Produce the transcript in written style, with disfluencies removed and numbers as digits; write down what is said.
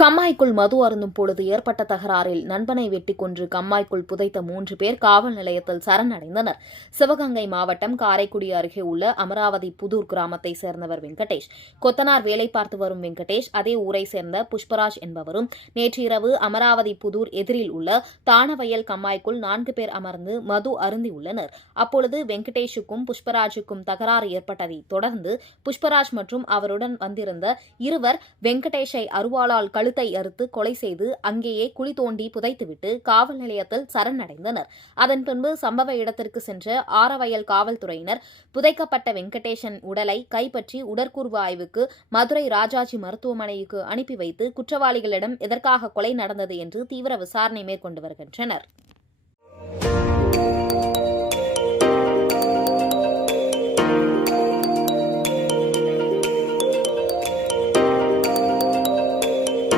கம்மாய்க்குள் மது அருந்தும் பொழுது ஏற்பட்ட தகராறில் நண்பனை வெட்டிக் கொன்று கம்மாய்க்குள் புதைத்த 3 பேர் காவல் நிலையத்தில் சரணடைந்தனர். சிவகங்கை மாவட்டம் காரைக்குடி அருகே உள்ள அமராவதி புதூர் கிராமத்தை சேர்ந்தவர் வெங்கடேஷ். கொத்தனார் வேலை பார்த்து வரும் வெங்கடேஷ் அதே ஊரை சேர்ந்த புஷ்பராஜ் என்பவரும் நேற்று இரவு அமராவதி புதூர் எதிரில் உள்ள தானவயல் கம்மாய்க்குள் 4 பேர் அமர்ந்து மது அருந்தியுள்ளனர். அப்பொழுது வெங்கடேஷுக்கும் புஷ்பராஜுக்கும் தகராறு ஏற்பட்டதை தொடர்ந்து புஷ்பராஜ் மற்றும் அவருடன் வந்திருந்த இருவர் வெங்கடேஷை அருவாளால் கழுத்தை அறுத்து கொலை செய்து அங்கேயே குழி தோண்டி புதைத்துவிட்டு காவல் நிலையத்தில் சரணடைந்தனர். அதன் பின்பு சம்பவ இடத்திற்கு சென்ற ஆரவயல் காவல்துறையினர் புதைக்கப்பட்ட வெங்கடேஷன் உடலை கைப்பற்றி உடற்கூறு ஆய்வுக்கு மதுரை ராஜாஜி மருத்துவமனைக்கு அனுப்பி வைத்து குற்றவாளிகளிடம் எதற்காக கொலை நடந்தது என்று தீவிர விசாரணை மேற்கொண்டு வருகின்றனர்.